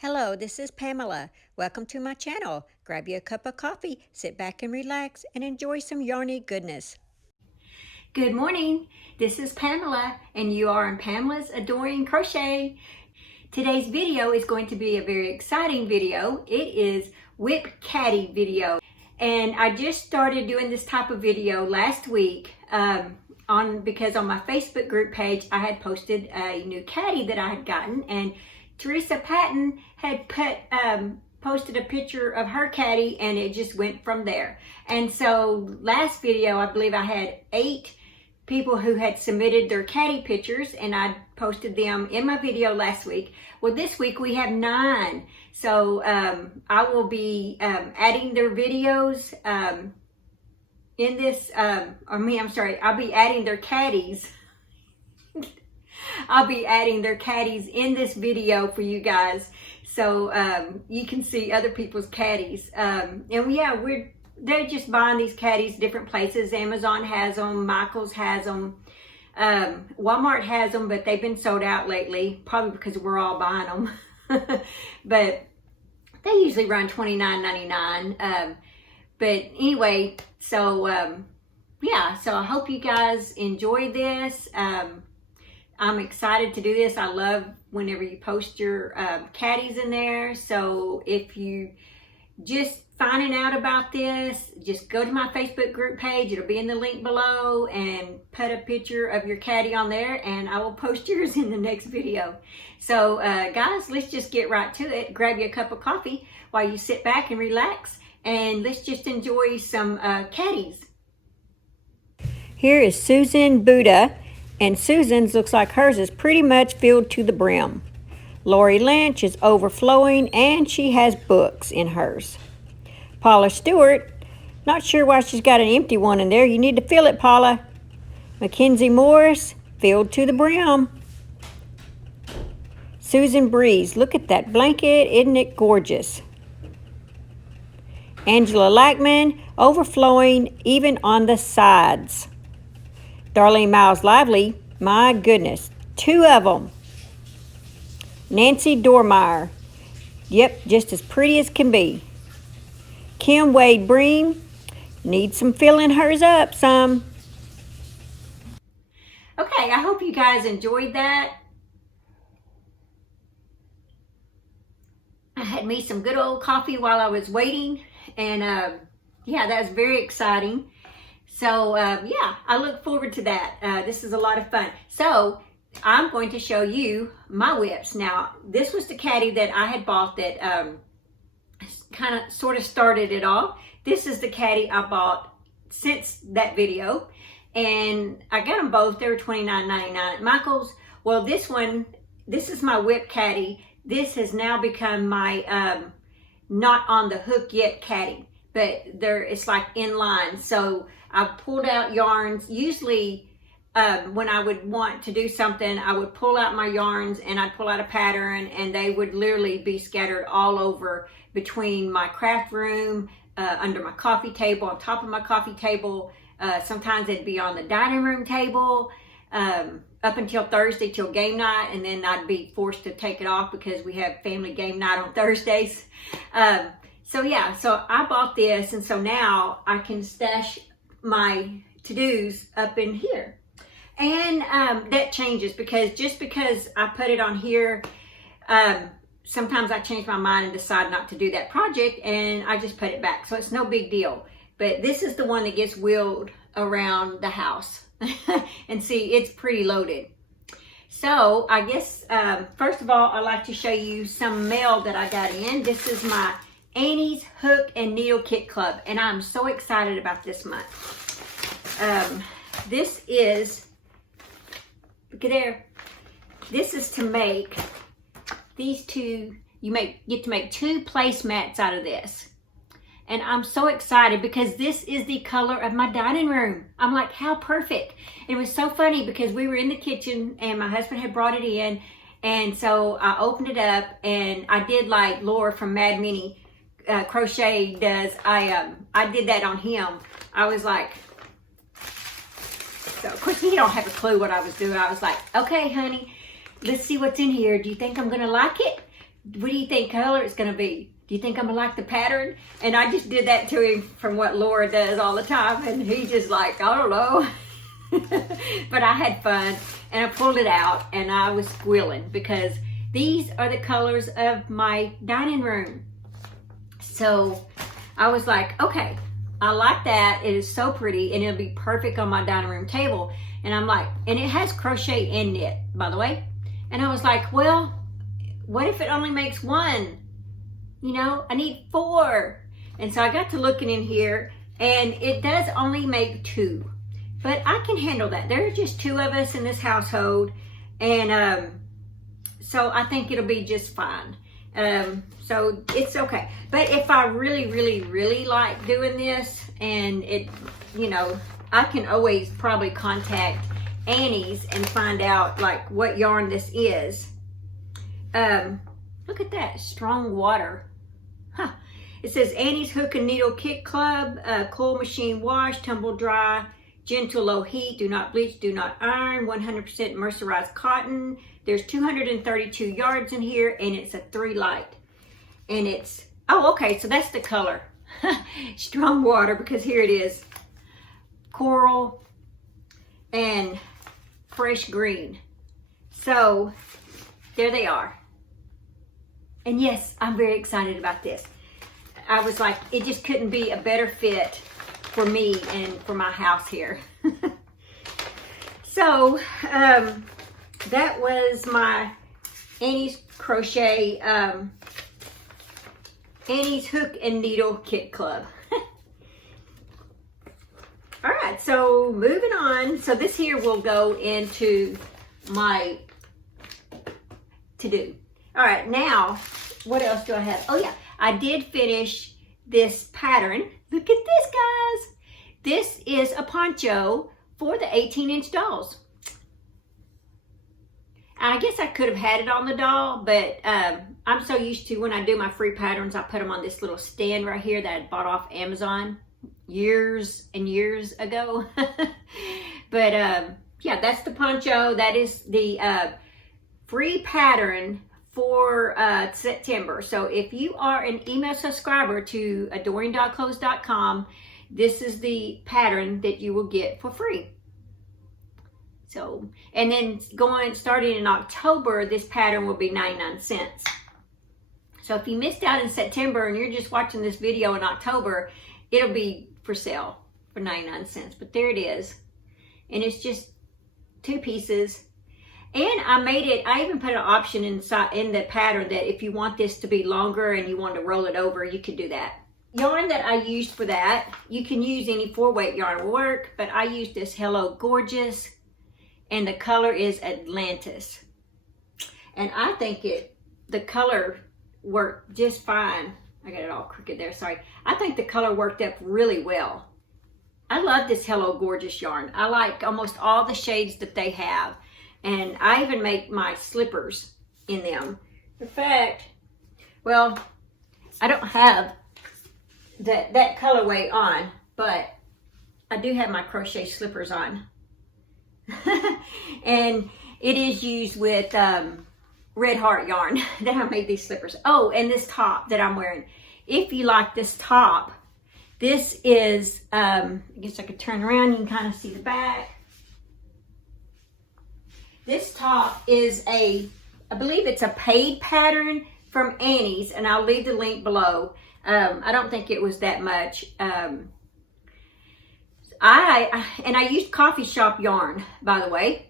Hello, this is Pamela. Welcome to my channel. Grab you a cup of coffee, sit back and relax, and enjoy some yarny goodness. Good morning, this is Pamela, and you are in Pamela's Adoring Crochet. Today's video is going to be a very exciting video. It is WIP Caddy video, and I just started doing this type of video last week because on my Facebook group page I had posted a new caddy that I had gotten, and Teresa Patton had posted a picture of her caddy, and it just went from there. And so last video, I believe I had 8 people who had submitted their caddy pictures, and I posted them in my video last week. Well, this week we have 9. So I will be adding their videos in this, I'll be adding their caddies. I'll be adding their caddies in this video for you guys, so you can see other people's caddies. And yeah, they're just buying these caddies different places. Amazon has them, Michael's has them, Walmart has them, but they've been sold out lately, probably because we're all buying them. But they usually run $29.99. But anyway, so yeah, so I hope you guys enjoy this. I'm excited to do this. I love whenever you post your caddies in there. So if you just finding out about this, just go to my Facebook group page. It'll be in the link below, and put a picture of your caddy on there, and I will post yours in the next video. So guys, let's just get right to it. Grab you a cup of coffee while you sit back and relax, and let's just enjoy some caddies. Here is Susan Buddha, and Susan's looks like hers is pretty much filled to the brim. Lori Lynch is overflowing, and she has books in hers. Paula Stewart, not sure why she's got an empty one in there. You need to fill it, Paula. Mackenzie Morris, filled to the brim. Susan Breeze, look at that blanket, isn't it gorgeous? Angela Lackman, overflowing even on the sides. Darlene Miles Lively, my goodness, 2 of them. Nancy Dormeyer, yep, just as pretty as can be. Kim Wade Bream, needs some filling hers up some. Okay, I hope you guys enjoyed that. I had me some good old coffee while I was waiting, and yeah, that was very exciting. So yeah, I look forward to that. This is a lot of fun. So I'm going to show you my WIPs. Now, this was the caddy that I had bought that kind of sort of started it all. This is the caddy I bought since that video, and I got them both. They were $29.99 at Michael's. Well, this is my WIP caddy. This has now become my not on the hook yet caddy, but it's like in line. So I've pulled out yarns. Usually when I would want to do something, I would pull out my yarns, and I'd pull out a pattern, and they would literally be scattered all over between my craft room, under my coffee table, on top of my coffee table. Sometimes they'd be on the dining room table up until Thursday, till game night, and then I'd be forced to take it off because we have family game night on Thursdays. So yeah, so I bought this, and so now I can stash my to-dos up in here. And that changes, because just because I put it on here, sometimes I change my mind and decide not to do that project, and I just put it back. So it's no big deal. But this is the one that gets wheeled around the house. And see, it's pretty loaded. So I guess, first of all, I'd like to show you some mail that I got in. This is my Annie's Hook and Needle Kit Club, and I'm so excited about this month. This is, look at there, this is to make these 2, you get to make 2 placemats out of this. And I'm so excited because this is the color of my dining room. I'm like, how perfect. And it was so funny because we were in the kitchen and my husband had brought it in. And so I opened it up, and I did like Laura from Mad Mini Crochet does. I did that on him. I was like, so of course he don't have a clue what I was doing. I was like, okay, honey, let's see what's in here. Do you think I'm gonna like it? what do you think color it's going to be? Do you think I'm going to like the pattern? And I just did that to him from what Laura does all the time. And he just like, I don't know. But I had fun and I pulled it out and I was squealing because these are the colors of my dining room. So I was like, okay, I like that. It is so pretty and it'll be perfect on my dining room table. And I'm like, and it has crochet and knit, by the way. And I was like, well, what if it only makes one? You know, I need 4. And so I got to looking in here and it does only make 2. But I can handle that. There are just 2 of us in this household. And so I think it'll be just fine. So it's okay. But if I really, really, really like doing this and it, you know, I can always probably contact Annie's and find out like what yarn this is. Look at that, strong water. Huh. It says Annie's Hook and Needle Kit Club, coil machine wash, tumble dry, gentle low heat, do not bleach, do not iron, 100% mercerized cotton. There's 232 yards in here and it's a 3 light. And it's, oh, okay, so that's the color. Strong water, because here it is. Coral and fresh green. So there they are. And yes, I'm very excited about this. I was like, it just couldn't be a better fit for me and for my house here. So that was my Annie's Crochet, Annie's Hook and Needle Kit Club. All right, so moving on. So this here will go into my to-do. All right, now, what else do I have? Oh yeah, I did finish this pattern. Look at this, guys. This is a poncho for the 18-inch dolls. I guess I could have had it on the doll, but I'm so used to when I do my free patterns, I put them on this little stand right here that I bought off Amazon years and years ago. But yeah, that's the poncho. That is the free pattern for September. So if you are an email subscriber to adoringdollclothes.com, this is the pattern that you will get for free. So, and then starting in October, this pattern will be 99 cents. So if you missed out in September and you're just watching this video in October, it'll be for sale for 99 cents. But there it is. And it's just 2 pieces. And I made it, I even put an option inside in the pattern that if you want this to be longer and you want to roll it over, you can do that. Yarn that I used for that, you can use any 4-weight yarn will work, but I used this Hello Gorgeous, and the color is Atlantis. And I think the color worked just fine. I got it all crooked there, sorry. I think the color worked up really well. I love this Hello Gorgeous yarn. I like almost all the shades that they have. And I even make my slippers in them. In fact, well, I don't have that colorway on, but I do have my crochet slippers on. And it is used with Red Heart yarn that I made these slippers. Oh, and this top that I'm wearing. If you like this top, this is, I guess I could turn around, you can kind of see the back. This top is I believe it's a paid pattern from Annie's, and I'll leave the link below. I don't think it was that much. I used coffee shop yarn, by the way,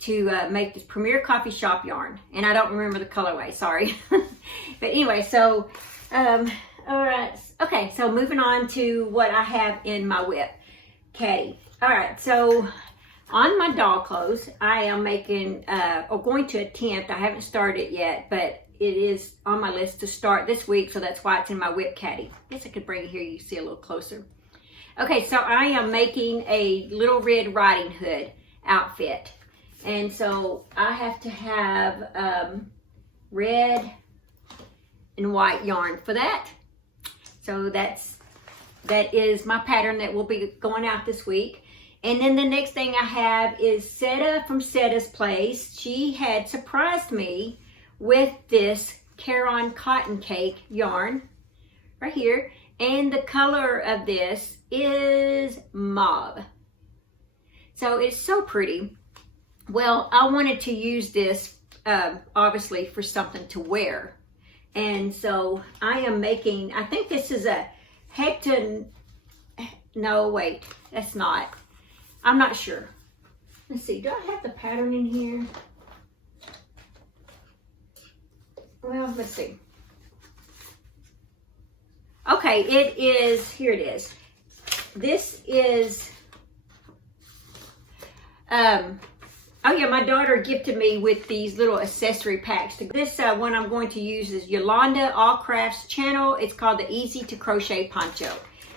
to make this Premier Coffee Shop yarn. And I don't remember the colorway, sorry. But anyway, so, all right. Okay, so moving on to what I have in my WIP Caddy. All right, so on my doll clothes, I am making, or going to attempt, I haven't started yet, but it is on my list to start this week, so that's why it's in my WIP Caddy. I guess I could bring it here, you can see a little closer. Okay, so I am making a Little Red Riding Hood outfit. And so I have to have red and white yarn for that. So that is my pattern that will be going out this week. And then the next thing I have is Seta from Seta's Place. She had surprised me with this Caron Cotton Cake yarn right here. And the color of this is mauve. So it's so pretty. Well, I wanted to use this obviously for something to wear. And so I am making, I think this is a hecton, no wait, that's not. I'm not sure. Let's see, do I have the pattern in here? Well, let's see. Okay, it is, here it is. This is, oh yeah, my daughter gifted me with these little accessory packs. This one I'm going to use is Yolanda All Crafts channel. It's called the Easy to Crochet Poncho.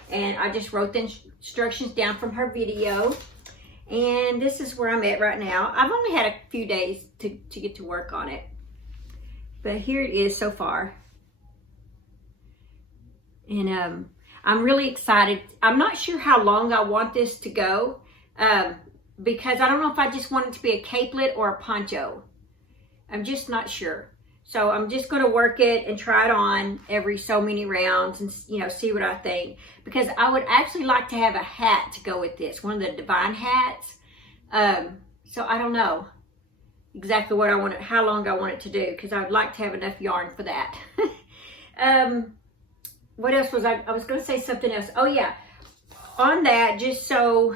And I just wrote the instructions down from her video. And this is where I'm at right now. I've only had a few days to get to work on it. But here it is so far. And I'm really excited. I'm not sure how long I want this to go. Because I don't know if I just want it to be a capelet or a poncho. I'm just not sure. So I'm just going to work it and try it on every so many rounds and, you know, see what I think. Because I would actually like to have a hat to go with this. One of the divine hats. So I don't know exactly what I want it, how long I want it to do. Because I would like to have enough yarn for that. What else was I was going to say something else. Oh yeah. On that, just so,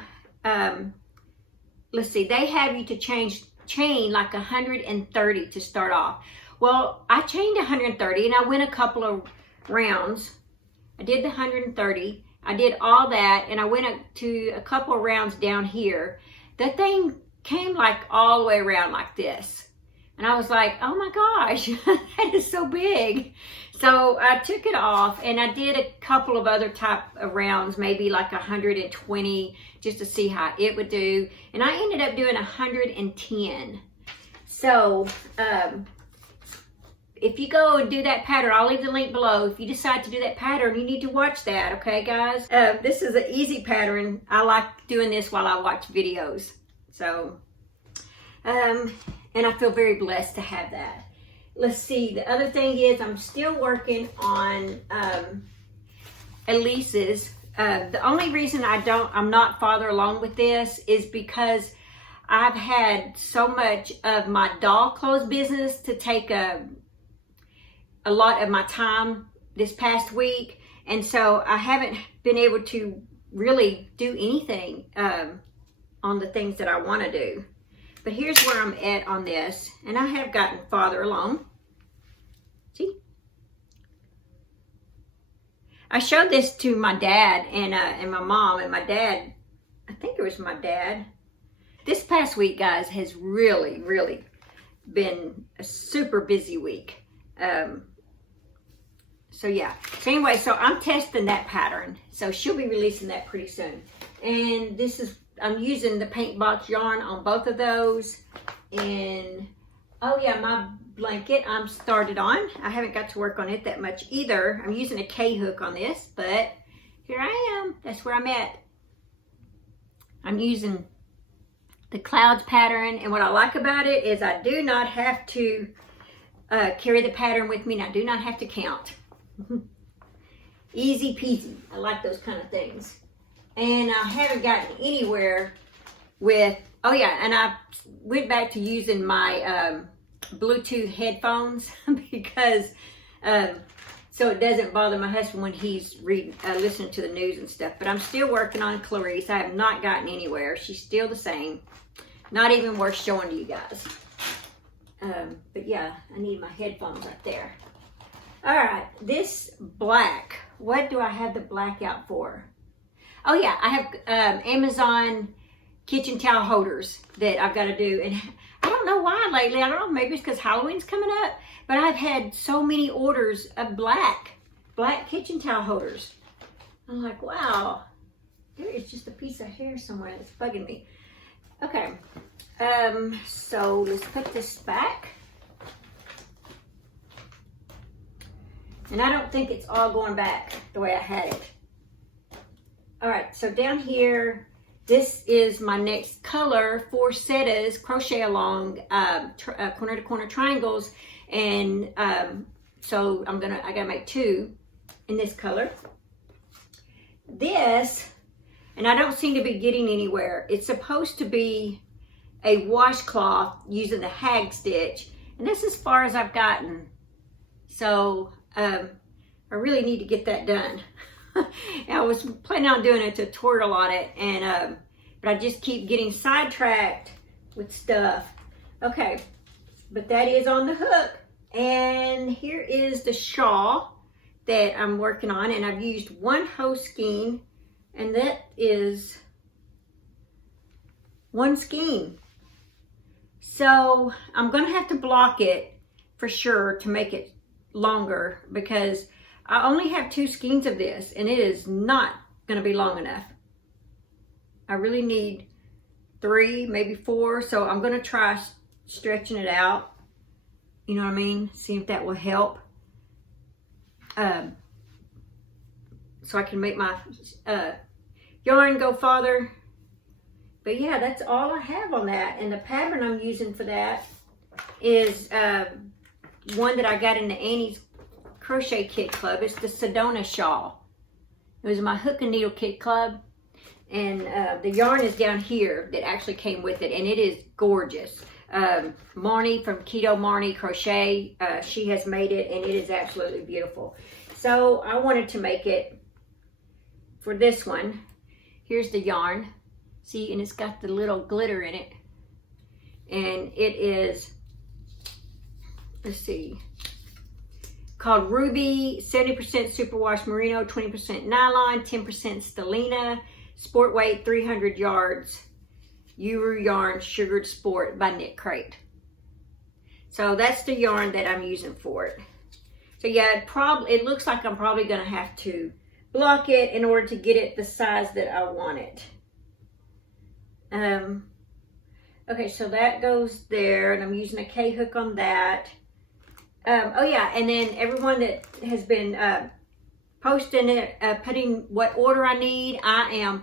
let's see, they have you to chain like 130 to start off. Well, I chained 130 and I went a couple of rounds. I did the 130. I did all that and I went up to a couple of rounds down here. The thing came like all the way around like this. And I was like, oh my gosh, that is so big. So I took it off and I did a couple of other type of rounds, maybe like 120 just to see how it would do. And I ended up doing 110. So if you go and do that pattern, I'll leave the link below. If you decide to do that pattern, you need to watch that, okay guys? This is an easy pattern. I like doing this while I watch videos. So, and I feel very blessed to have that. Let's see, the other thing is I'm still working on Elise's. The only reason I'm not farther along with this is because I've had so much of my doll clothes business to take a lot of my time this past week. And so I haven't been able to really do anything on the things that I want to do. But here's where I'm at on this. And I have gotten farther along. See? I showed this to my dad and my mom. And my dad, I think it was my dad. This past week, guys, has really, really been a super busy week. So yeah. So anyway, so I'm testing that pattern. So she'll be releasing that pretty soon. And this is, I'm using the paint box yarn on both of those. And oh yeah, my blanket I'm started on. I haven't got to work on it that much either. I'm using a K-hook on this, but here I am. That's where I'm at. I'm using the clouds pattern, and what I like about it is I do not have to carry the pattern with me, and I do not have to count. Easy peasy. I like those kind of things. And I haven't gotten anywhere with, oh yeah, and I went back to using my Bluetooth headphones because so it doesn't bother my husband when he's listening to the news and stuff. But I'm still working on Clarice. I have not gotten anywhere. She's still the same. Not even worth showing to you guys. But yeah, I need my headphones right there. All right, this black. What do I have the black out for? Oh yeah, I have Amazon kitchen towel holders that I've got to do. And I don't know why lately. I don't know, maybe it's because Halloween's coming up. But I've had so many orders of black kitchen towel holders. I'm like, wow, there is just a piece of hair somewhere that's bugging me. Okay, so let's put this back. And I don't think it's all going back the way I had it. All right, so down here, this is my next color for Setta's crochet along corner to corner triangles. And So I gotta make 2 in this color. This, and I don't seem to be getting anywhere. It's supposed to be a washcloth using the hag stitch, and that's as far as I've gotten. So I really need to get that done. I was planning on doing a tutorial on it, and but I just keep getting sidetracked with stuff. Okay, but that is on the hook. And here is the shawl that I'm working on, and I've used 1 hoe skein, and that is 1 skein. So I'm gonna have to block it for sure to make it longer, because I only have 2 skeins of this, and it is not gonna be long enough. I really need 3, maybe 4, so I'm gonna try stretching it out. You know what I mean? See if that will help. So I can make my yarn go farther. But yeah, that's all I have on that. And the pattern I'm using for that is one that I got in the Annie's Crochet Kit Club. It's the Sedona shawl. It was my Hook and Needle Kit Club. And the yarn is down here that actually came with it. And it is gorgeous. Marnie from Keto Marnie Crochet, she has made it, and it is absolutely beautiful. So I wanted to make it for this one. Here's the yarn. See, and it's got the little glitter in it. And it is, let's see, called Ruby, 70% superwash merino, 20% nylon, 10% stellina, sport weight 300 yards, Uru yarn, sugared sport by Knit Crate. So that's the yarn that I'm using for it. So yeah, it looks like I'm probably gonna have to block it in order to get it the size that I want it. Okay, so that goes there, and I'm using a K-hook on that. Oh yeah, and then everyone that has been posting it, putting what order I need, I am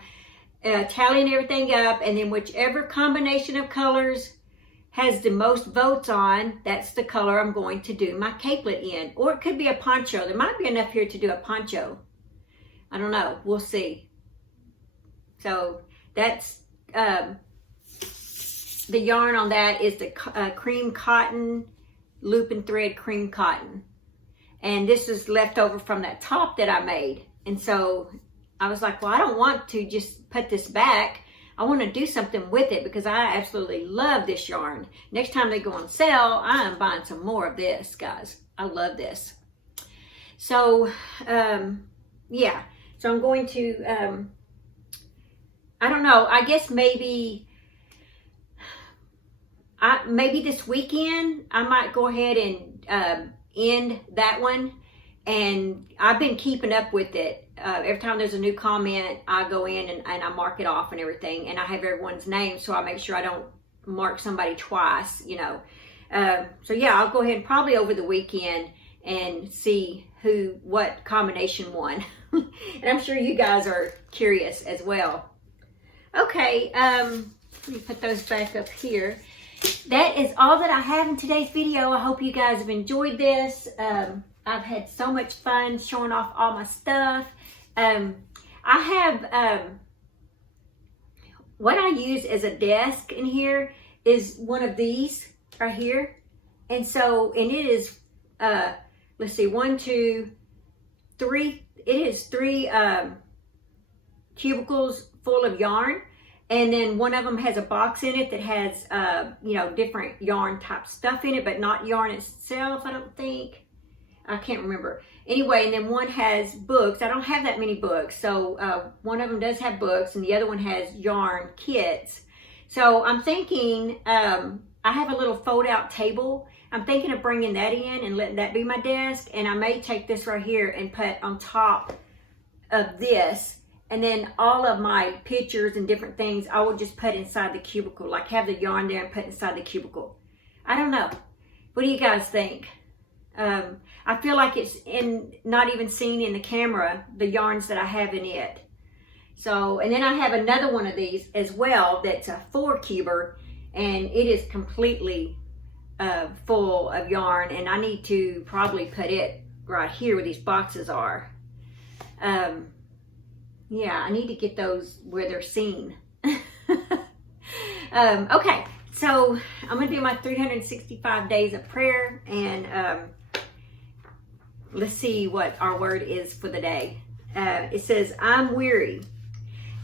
tallying everything up, and then whichever combination of colors has the most votes on, that's the color I'm going to do my capelet in. Or it could be a poncho. There might be enough here to do a poncho. I don't know. We'll see. So that's the yarn on that is the cream cotton, loop and thread cream cotton. And this is left over from that top that I made. And so I was like, well, I don't want to just put this back. I want to do something with it because I absolutely love this yarn. Next time they go on sale, I am buying some more of this, guys. I love this. So, yeah. So I'm going to, I don't know. I guess maybe this weekend, I might go ahead and end that one. And I've been keeping up with it. Every time there's a new comment, I go in and I mark it off and everything. And I have everyone's name, so I make sure I don't mark somebody twice, you know. So yeah, I'll go ahead and probably over the weekend and see what combination won. And I'm sure you guys are curious as well. Okay, let me put those back up here. That is all that I have in today's video. I hope you guys have enjoyed this. I've had so much fun showing off all my stuff. I have, what I use as a desk in here is one of these right here. And so, and it is, let's see, 1, 2, 3, it is 3 cubicles full of yarn. And then one of them has a box in it that has, you know, different yarn type stuff in it, but not yarn itself, I don't think. I can't remember. Anyway, and then one has books. I don't have that many books. So one of them does have books and the other one has yarn kits. So I'm thinking, I have a little fold out table. I'm thinking of bringing that in and letting that be my desk. And I may take this right here and put on top of this. And then all of my pictures and different things, I will just put inside the cubicle. Like have the yarn there and put inside the cubicle. I don't know. What do you guys think? I feel like it's not even seen in the camera, the yarns that I have in it. So, and then I have another one of these as well that's a 4 cuber, and it is completely full of yarn, and I need to probably put it right here where these boxes are. Yeah, I need to get those where they're seen. Okay, so I'm gonna do my 365 days of prayer, and let's see what our word is for the day. It says, I'm weary.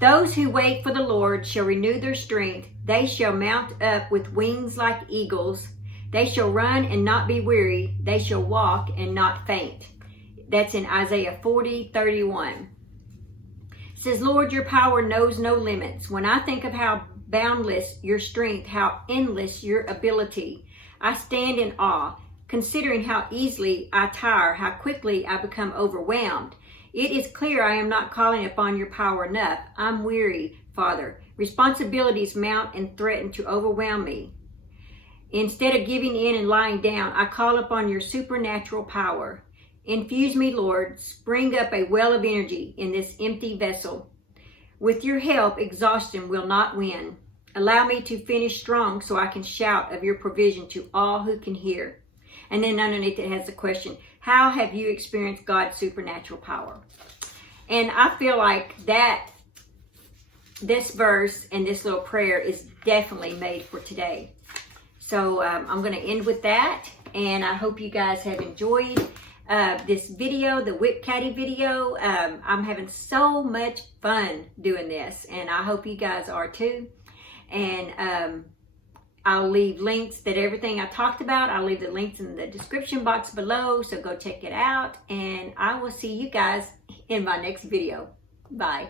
Those who wait for the Lord shall renew their strength. They shall mount up with wings like eagles. They shall run and not be weary. They shall walk and not faint. That's in Isaiah 40:31. It says, Lord, your power knows no limits. When I think of how boundless your strength, how endless your ability, I stand in awe, considering how easily I tire, how quickly I become overwhelmed. It is clear I am not calling upon your power enough. I'm weary, Father. Responsibilities mount and threaten to overwhelm me. Instead of giving in and lying down, I call upon your supernatural power. Infuse me, Lord. Spring up a well of energy in this empty vessel. With your help, exhaustion will not win. Allow me to finish strong so I can shout of your provision to all who can hear. And then underneath it has the question, how have you experienced God's supernatural power? And I feel like that this verse and this little prayer is definitely made for today. So I'm going to end with that, and I hope you guys have enjoyed this video, the WIP Caddy video. I'm having so much fun doing this, and I hope you guys are too. And I'll leave links that everything I talked about. I'll leave the links in the description box below, so go check it out. And I will see you guys in my next video. Bye.